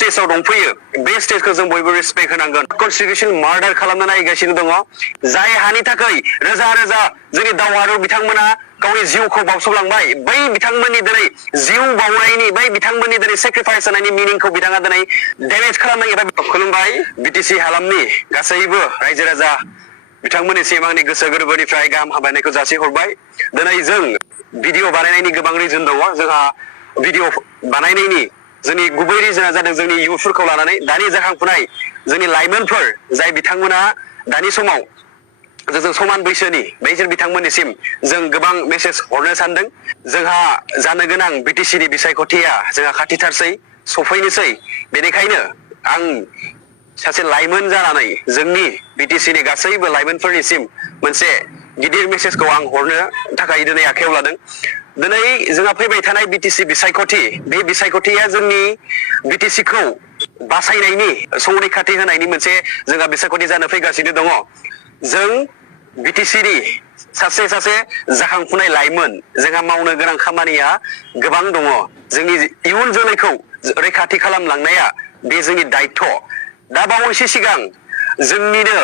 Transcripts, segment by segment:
स्टेजाव दंफैयो बे स्टेजखौ जों बयबो रेसपेक्ट होनांगोन कनस्टिटिउसन मार्डार खालामनो नागिरगासिनो दङ जाय हानि थाखाय रोजा रोजा जोंनि दावहारु बिथांमोना गावनि जिउखौ बावसोमलांबाय बै बिथांमोननि दिनै जिउ बावनायनि बै बिथांमोननि दिनै सेक्रिफाइस होनायनि मिनिंखौ बिथाङा दिनै डेमेज खालामनाय एबा खुलुमबाय बिटिसि हालामनि गासैबो रायजो राजा बिथांमोननिसिम आंनि गोसो गोरबोनिफ्राय गाहाम हामलायनायखौ जासिहरबाय दिनै जों भिडिअ बानायनायनि गोबां रिजन दङ जोंहा भिडिअ बानायनायनि जोंनि गुबै रिजना जादों जोंनि इयुथफोरखौ लानानै दानि जाखांफुनाय जोंनि लाइमोनफोर जाय बिथांमोना दानि समाव जों समान बैसोनि बैसोर बिथांमोननिसिम जों गोबां मेसेज हरनो सानदों जोंहा जानो गोनां बिटिसिनि बिसायख'थिया जोंहा खाथिथारसै सफैनोसै बेनिखायनो आं सासे लाइमोन जानानै जोंनि बिटिसिनि गासैबो लाइमोनफोरनिसिम मोनसे गिदिर मेसेजखौ आं हरनो थाखाय दिनै आखायाव लादों दिनै जोंहा फैबाय थानाय बिटिसि बिसायख'थि बे बिसायख'थिया जोंनि बिटिसिखौ बासायनायनि संरैखाथि होनायनि मोनसे जोंहा बिसायख'थि जानो फैगासिनो दङ जों बिटिसिनि सासे सासे जाखांफुनाय लाइमोन जोंहा मावनो गोनां खामानिया गोबां दङ जोंनि इयुन जोलैखौ रैखाथि खालामलांनाया बे जोंनि दायित्व दा बावैसो सिगां जोंनिनो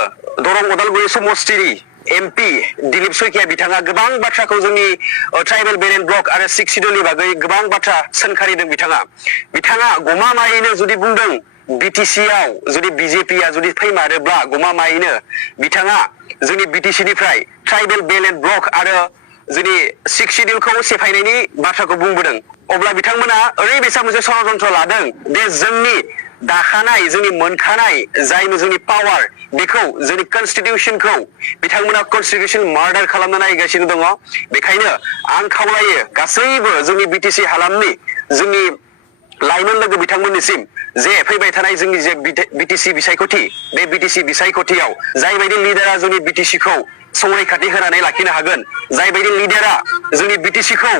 दरं उदालगुरि समस्तिनि एमपि दिलीप सयकिया बिथाङा गोबां बाथ्राखौ जोंनि ट्राइबेल बेरेन ब्लक आरो 6 शिड्युलनि बागै गोबां बाथ्रा सोनखारिदों बिथाङा गमामायैनो जुदि बुंदों बिटिसिआव जुदि बिजेपिआ जुदि फैमारोब्ला गमामायैनो बिथाङा जोंनि बिटिसिनिफ्राय ट्राइबेल बेरेन ब्लक आरो जोंनि 6 शिड्युलखौ सेफायनायनि बाथ्राखौ बुंबोदों अब्ला बिथांमोना ओरैबायसा मोनसे षड़यन्त्र लादों बे जोंनि दाखानाय जोंनि मोनखानाय जाय जोंनि पावार बेखौ जोंनि कनस्टिटिउसनखौ बिथांमोना कनस्टिटिउसन मार्डार खालामनो नागिरगासिनो दङ बेखायनो आं खावलायो गासैबो जोंनि बिटिसि हालामनि जोंनि लाइमोन लोगो बिथांमोननिसिम जे फैबाय थानाय जोंनि जे बिटिसि बिसायख'थि बे बिटिसि बिसायख'थियाव जायबायदि लिडारा जोंनि बिटिसिखौ संरैखाथि होनानै लाखिनो हागोन जायबायदि लिडारा जोंनि बिटिसिखौ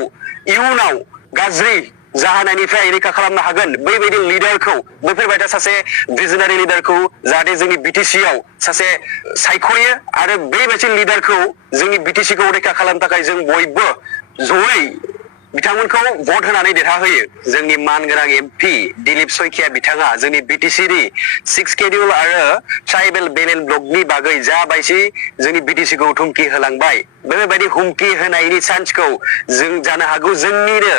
इयुनाव गाज्रि जाहोनायनिफ्राय रैखा खालामनो हागोन बैबायदि लिडारखौ बैफोरबायदि सासे भिजनारि लिडारखौ जाहाथे जोंनि बिटिसिआव सासे सायख'यो आरो बेबायदि लिडारखौ जोंनि बिटिसिखौ रैखा खालामनो थाखाय जों बयबो जयै बिथांमोनखौ भट होनानै देरहाहोयो जोंनि मानगोनां एमपि दिलीप सयकिया बिथाङा जोंनि बिटिसिनि 6 शिड्युल आरो ट्राइबेल बेरेन ब्लकनि बागै जा बायदि जोंनि बिटिसिखौ हुमखि होलांबाय बेबायदि हुमखि होनायनि चान्सखौ जों जानो हागौ जोंनिनो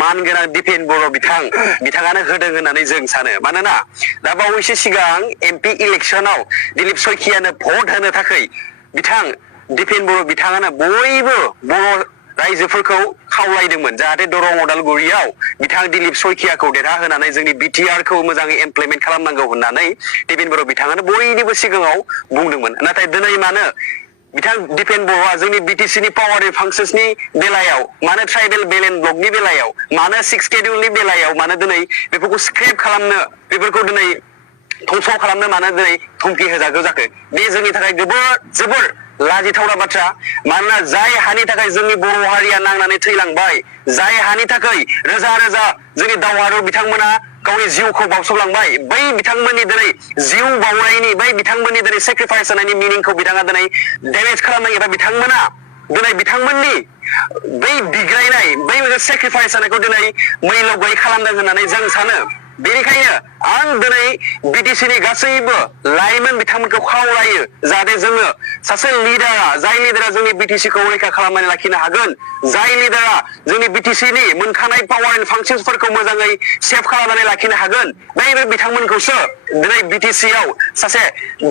मानगोनां दिपेन बर' बिथाङानो होदों होननानै जों सानो मानोना दा बावैसो सिगां एमपि इलेक्सनाव दिलीप सयकियानो भट होनो थाखाय बिथां दिपेन बर' बिथाङानो बयबो बर' रायजोफोरखौ खावलायदोंमोन जाहाथे दरं उदालगुरियाव बिथां दिलीप सयकियाखौ देरहाहोनानै जोंनि बिटिआरखौ मोजाङै इमप्लिमेन्ट खालामनांगौ होननानै दिपेन बर' बिथाङानो बयनिबो सिगाङाव बुंदोंमोन नाथाय दिनै मानो बिथां दिपेन बर'आ जोंनि बिटिसिनि पावार फांक्शन्सनि बेलायाव मानो ट्राइबेल बेरेन ब्लकनि बेलायाव मानो 6 शिड्युलनि बेलायाव मानो दिनै बेफोरखौ स्क्रेप खालामनो बेफोरखौ दिनै धंस' खालामनो मानो दिनै धमकि होजागौ जाखो बे जोंनि थाखाय जोबोर लाजिथावना बाथ्रा मानोना जाय हानि थाखाय जोंनि बर' हारिया नांनानै थैलांबाय जाय हानि थाखाय रोजा रोजा जोंनि दावहारु बिथांमोना गावनि जिउखौ बावसोमलांबाय बै बिथांमोननि दिनै जिउ बावनायनि बै बिथांमोननि दिनै सेक्रिफाइस होनायनि मिनिंखौ बिथाङा दिनै डेमेज खालामनाय एबा बिथांमोना दिनै बिथांमोननि बै बिग्रायनाय बै सेक्रिफाइस होनायखौ दिनै मैल' गैयै खालामदों होननानै जों सानो बेनिखायनो आं दिनै बिटिसिनि गासैबो लाइमोन बिथांमोनखौ खावलायो जाहाथे जोङो सासे लिडारा जाय लिडारा जोंनि बिटिसिखौ रैखा खालामनानै लाखिनो हागोन जाय लिडारा जोंनि बिटिसिनि मोनखानाय पावार एन्ड फांक्शन्सफोरखौ मोजाङै सेभ खालामनानै लाखिनो हागोन बै बिथांमोनखौसो दिनै बिटिसिआव सासे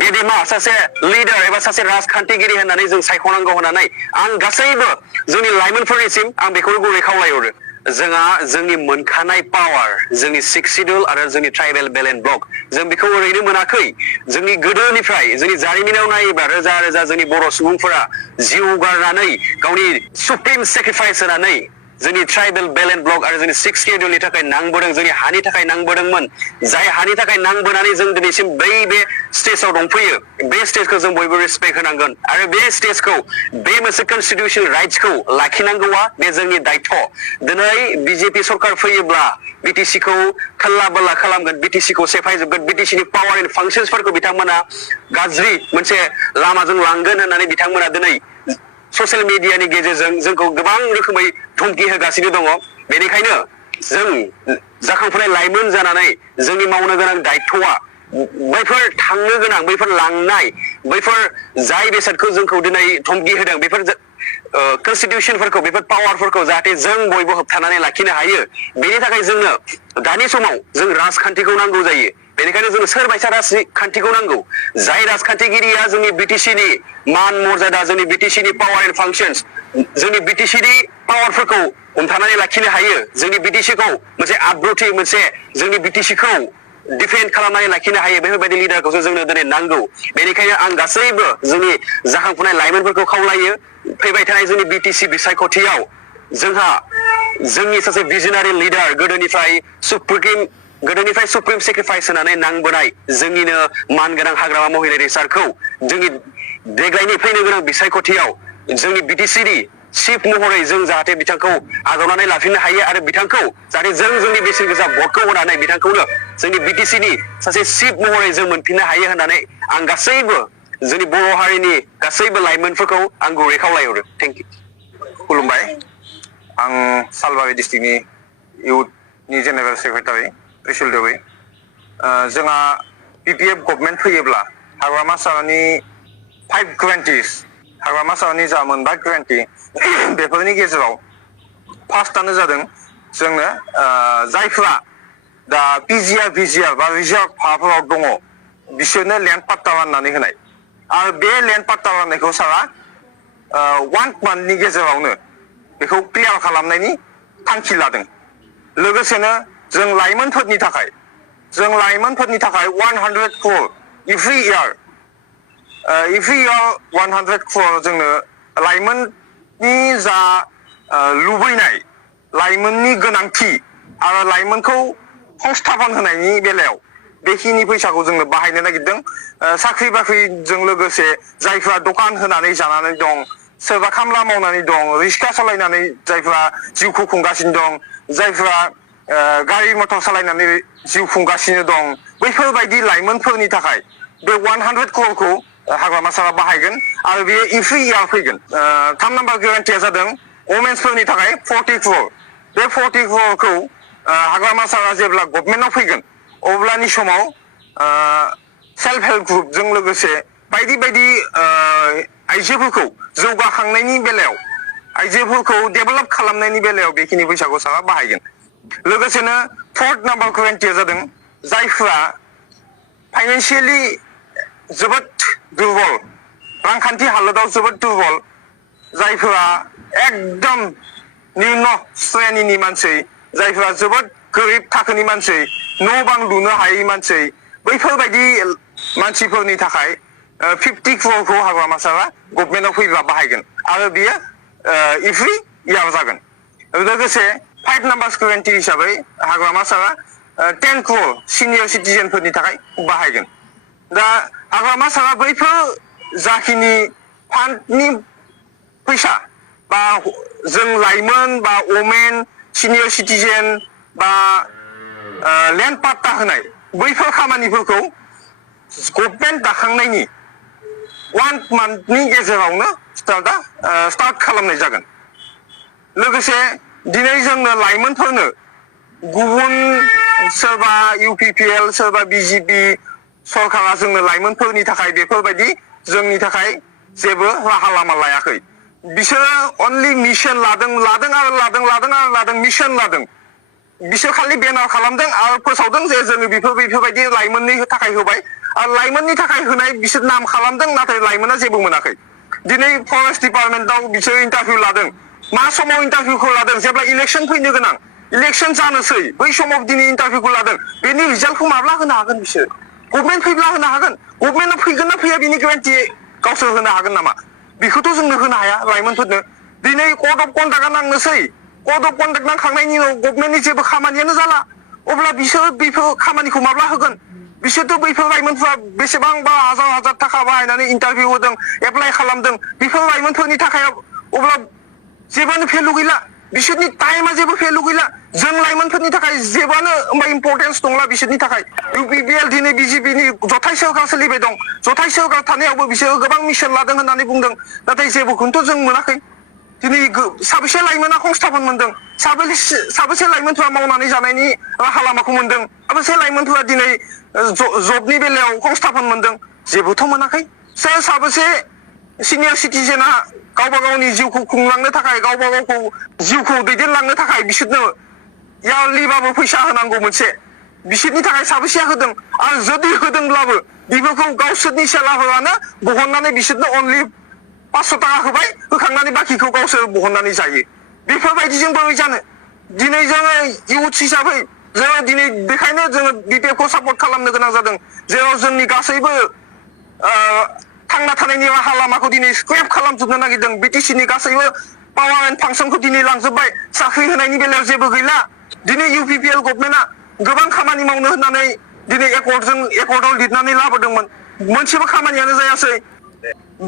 गेदेमा सासे लिडार एबा सासे राजखान्थिगिरि होननानै जों सायख'नांगौ होननानै आं गासैबो जोंनि लाइमोनफोरनिसिम आं बेखौनो गुरै खावलायहरो जोंहा जोंनि मोनखानाय पावार जोंनि 6 शिड्युल आरो जोंनि ट्राइबेल बेरेन ब्लक जों बेखौ ओरैनो मोनाखै जोंनि गोदोनिफ्राय जोंनि जारिमिनाव नायोब्ला रोजा रोजा जोंनि बर' सुबुंफोरा जिउ गारनानै गावनि सुप्रिम सेक्रिफाइस होनानै जोंनि ट्राइबेल बेरेन ब्लक आरो जोंनि 6 शिड्युलनि थाखाय नांबोदों जोंनि हानि थाखाय नांबोदोंमोन जाय हानि थाखाय नांबोनानै जों दिनैसिम बे स्टेजाव दंफैयो बे स्टेजखौ जों बयबो रेसपेक्ट होनांगोन आरो बे स्टेजखौ बे मोनसे कनस्टिटिउसन राइट्सखौ लाखिनांगौआ बे जोंनि दायित्व दिनै बिजेपि सरकार फैयोब्ला बिटिसिखौ खाल्ला बल्ला खालामगोन बिटिसिखौ सेफायजोबगोन बिटिसिनि पावार एन्ड फांक्शन्सफोरखौ बिथांमोना गाज्रि मोनसे लामाजों लांगोन होननानै बिथांमोना दिनै ससियेल मिडियानि गेजेरजों जोंखौ गोबां रोखोमै धमकि होगासिनो दङ बेनिखायनो जों जाखांफुनाय लाइमोन जानानै जोंनि मावनो गोनां दायथ'आ बैफोर थांनो गोनां बैफोर लांनाय बैफोर जाय बेसादखौ जोंखौ दिनै धमकी होदों बेफोर कन्स्टिटिउसनफोरखौ बेफोर पावारफोरखौ जाहाथे जों बयबो होबथानानै लाखिनो हायो बेनि थाखाय जोंनो दानि समाव जों राजखान्थिखौ नांगौ जायो बेनिखायनो जोंनो सोरबायसा राजखान्थिखौ नांगौ जाय राजखान्थिगिरिया जोंनि बिटिसिनि मान मर्यादा जोंनि बिटिसिनि पावार एन्ड फांसन्स जोंनि बिटिसिनि पावारफोरखौ हमथानानै लाखिनो हायो जोंनि बिटिसिखौ मोनसे आब्रुथि मोनसे जोंनि बिटिसिखौ डिफेन्ड खालामनानै लाखिनो हायो बेफोरबायदि लिडारखौसो जोंनो दिनै नांगौ बेनिखायनो आं गासैबो जोंनि जाखांफुनाय लाइमोनफोरखौ खावलायो फैबाय थानाय जोंनि बिटिसि बिसायख'थियाव जोंहा जोंनि सासे भिजनारि लिडार गोदोनिफ्राय सुप्रिम सेक्रिफाइस होनानै नांबोनाय जोंनिनो मानगोनां हाग्रामा महिलारि सारखौ जोंनि देग्लायनि फैनो गोनां बिसायख'थियाव जोंनि बिटिसिनि चिफ महरै जों जाहाथे बिथांखौ आजावनानै लाफिननो हायो आरो बिथांखौ जाहाथे जों जोंनि बेसेन गोसा भटखौ होनानै बिथांखौनो जोंनि बिटिसिनि सासे चिफ महरै जों मोनफिननो हायो होननानै आं गासैबो जोंनि बर' हारिनि गासैबो लाइमोनफोरखौ आं गुरै खावलायहरो थेंक इउ खुलुमबाय आं सालबारि डिस्ट्रिक्टनि इउथनि जेनेरेल सेक्रेटारि त्रिशुल देवै जोंहा पिपिएफ गभर्नमेन्ट फैयोब्ला हाग्रामा सारानि 5 ग्यारान्टिस हाग्रामा सारानि जा मोनबा ग्यारान्टि बेफोरनि गेजेराव फार्स्टआनो जादों जोंनो जायफोरा दा पिजिआर भिजिआर बा रिजार्भ हाफोराव दङ बिसोरनो लेन्ड पाट्टा राननानै होनाय आरो बे लेन्ड पाट्टा राननायखौ सारा 1 मान्थनि गेजेरावनो बेखौ क्लियार खालामनायनि थांखि लादों लोगोसेनो जों लाइमोनफोरनि थाखाय 100 crore एभ्रि इयार 100 crore जोंनो लाइमोननि जा लुबैनाय लाइमोननि गोनांथि आरो लाइमोनखौ संस्थापन होनायनि बेलायाव बेखिनि फैसाखौ जोंनो बाहायनो नागिरदों साख्रि बाख्रिजों लोगोसे जायफ्रा दखान होनानै जानानै दं सोरबा खामला मावनानै दं रिक्सा सालायनानै जायफ्रा जिउखौ खुंगासिनो दं जायफ्रा गारि मटर सालायनानै जिउ खुंगासिनो दं बैफोरबायदि लाइमोनफोरनि थाखाय बे 100 crore हाग्रामा सारा बाहायगोन आरो बे एभ्रि इयार फैगोन 3 नाम्बार ग्यारान्टिया जादों वमेन्सफोरनि थाखाय 40 crore बे 40 crore हाग्रामा सारा जेब्ला गभर्नमेन्टआव फैगोन अब्लानि समाव सेल्फ हेल्प ग्रुपजों लोगोसे बायदि बायदि आइजोफोरखौ जौगाखांनायनि बेलायाव आइजोफोरखौ डेभेलप खालामनायनि बेलायाव बेखिनि फैसाखौ सारा बाहायगोन लोगोसेनो 4th नाम्बार ग्यारान्टिया जादों जायफ्रा फाइनान्सियेलि जोबोद दुर्बल रांखान्थि हालोदाव जोबोद दुर्बल जायफोरा एकदम निम्न श्रेणीनि मानसि जायफोरा जोबोद गोरिब थाखोनि मानसि न' बां लुनो हायै मानसि बैफोरबायदि मानसिफोरनि थाखाय 50 crore हाग्रामा सारा गभर्नमेन्टआव फैब्ला बाहायगोन आरो बियो एभ्रि इयार जागोन लोगोसे 5 नाम्बार ग्यारान्टि हिसाबै हाग्रामा सारा 10 crore सिनियर सिटिजेनफोरनि थाखाय बाहायगोन दा हाग्रामा सारा बैफोर जाखिनि फान्डनि फैसा बा जों लाइमोन बा वमेन सिनियर सिटिजेन बा लेन्ड पाट्टा होनाय बैफोर खामानिफोरखौ गभर्नमेन्ट दाखांनायनि 1 मान्थनि गेजेरावनो स्टार्ट खालामनाय जागोन लोगोसे दिनै जोंनो लाइमोनफोरनो गुबुन सोरबा इउपिपिएल सोरबा बिजेपि सरकारा जोंनो लाइमोनफोरनि थाखाय बेफोरबायदि जोंनि थाखाय जेबो राहा लामा लायाखै बिसोरो अनलि मिशन लादों मिशन लादों बिसोर खालि बेनार खालामदों आरो फोसावदों जे जोङो बेफोरबायदि लाइमोननि थाखाय होबाय आरो लाइमोननि थाखाय होनाय बिसोर नाम खालामदों नाथाय लाइमोना जेबो मोनाखै दिनै फरेस्ट डिपार्टमेन्टआव बिसोर इन्टारभिउ लादों मा समाव इन्टारभिउखौ लादों जेब्ला इलेक्शन फैनो गोनां इलेक्शन जानोसै बै समाव दिनै इन्टारभिउखौ लादों बेनि रिजाल्टखौ माब्ला होनो हागोन बिसोर गभर्नमेन्ट फैब्ला होनो हागोन गभर्नमेन्टआ फैगोन ना फैया बिनि ग्यारान्टि गावसोर होनो हागोन नामा बेखौथ' जोंनो होनो हाया लाइमोनफोरनो दिनै कड अफ कन्डाक्टआ नांनोसै कड अफ कन्डाक्ट नांखांनायनि उनाव गभर्नमेन्टनि जेबो खामानियानो जाला अब्ला बिसोर बेफोर खामानिखौ माब्ला होगोन बिसोरथ' बैफोर लाइमोनफ्रा बेसेबांबा हाजार थाखा बाहायनानै इन्टारभिउ होदों एप्लाइ खालामदों बेफोर लाइमोनफोरनि थाखाय अब्ला जेबोनो भेलु गैला बिसोरनि टाइमा जेबो भेलु गैला जों लाइमोनफोरनि थाखाय जेबोनो इम्परटेन्स दंला बिसोरनि थाखाय इउपिपिएल दिनै बिजेपिनि जथाय सोरखार सोलिबाय दं जथाय सोरखार थानायावबो बिसोरो गोबां मिशन लादों होननानै बुंदों नाथाय जेबोखौनोथ' जों मोनाखै दिनै साबेसे लाइमोना संस्थापन मोनदों साबेसे लाइमोनफोरा मावनानै जानायनि राहा लामाखौ मोनदों साबेसे लाइमोनफोरा दिनै जबनि बेलायाव संस्थापन मोनदों जेबोथ' मोनाखै सोर साबेसे सिनियर सिटिजेना गावबा गावनि जिउखौ खुंलांनो थाखाय गावबा गावखौ जिउखौ दैदेनलांनो थाखाय बिसोरनो यारलिबाबो फैसा होनांगौ मोनसे बिसोरनि थाखाय साबेसेया होदों आरो जुदि होदोंब्लाबो बेफोरखौ गावसोरनि सेलाफोरानो बहननानै बिसोरनो अनलि 500 टाका होबाय होखांनानै बाखिखौ गावसोर बहननानै जायो बेफोरबायदिजों बोरै जानो दिनै जोङो इउथ हिसाबै जोङो दिनै बेखायनो जोङो बिपिएफखौ सापर्ट खालामनो गोनां जादों जेराव जोंनि गासैबो थांना थानायनि राहा लामाखौ दिनै स्क्रेप खालामजोबनो नागिरदों बिटिसिनि गासैबो पावार एन्ड फांसनखौ दिनै लांजोब्बाय साख्रि होनायनि बेलायाव जेबो गैला दिनै इउपिपिएल गभर्नमेन्टआ गोबां खामानि मावनो होननानै दिनै एकर्डआव लिरनानै लाबोदोंमोन मोनसेबो खामानियानो जायासै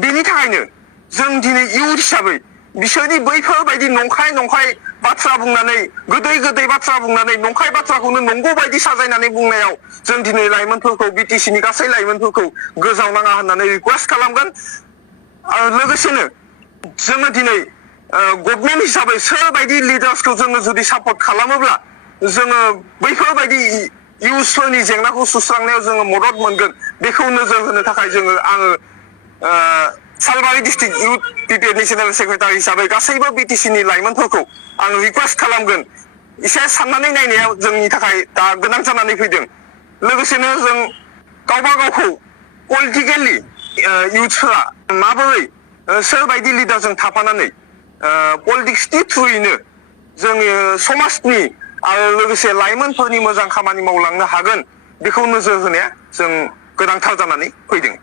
बेनि थाखायनो जों दिनै इयुथ हिसाबै बिसोरनि बैफोरबायदि नंखाय बाथ्रा बुंनानै गोदै बाथ्रा बुंनानै नंखाय बाथ्राखौनो नंगौ बायदि साजायनानै बुंनायाव जों दिनै लाइमोनफोरखौ बिटिसिनि गासै लाइमोनफोरखौ गोजावनाङा होननानै रिक्वेस्ट खालामगोन आरो लोगोसेनो जोङो दिनै गभर्नमेन्ट हिसाबै सोरबायदि लिडार्सखौ जोङो जुदि सापर्ट खालामोब्ला जोङो बैफोरबायदि इयुथफोरनि जेंनाखौ सुस्रांनायाव जोङो मदद मोनगोन बेखौ नोजोर होनो थाखाय आङो Salbari district youth BPF national secretary हिसाबै गासैबो बिटिसिनि लाइमोनफोरखौ आं रिक्वेस्ट खालामगोन एसे साननानै नायनाया जोंनि थाखाय दा गोनां जानानै फैदों लोगोसेनो जों गावबा गावखौ पलिटिकेलि इउथफोरा माबोरै सोरबायदि लिडारजों थाफानानै पलिटिक्सनि थ्रुयैनो जोंनि समाजनि आरो लोगोसे लाइमोनफोरनि मोजां खामानि मावलांनो हागोन बेखौ नोजोर होनाया जों गोनांथार जानानै फैदों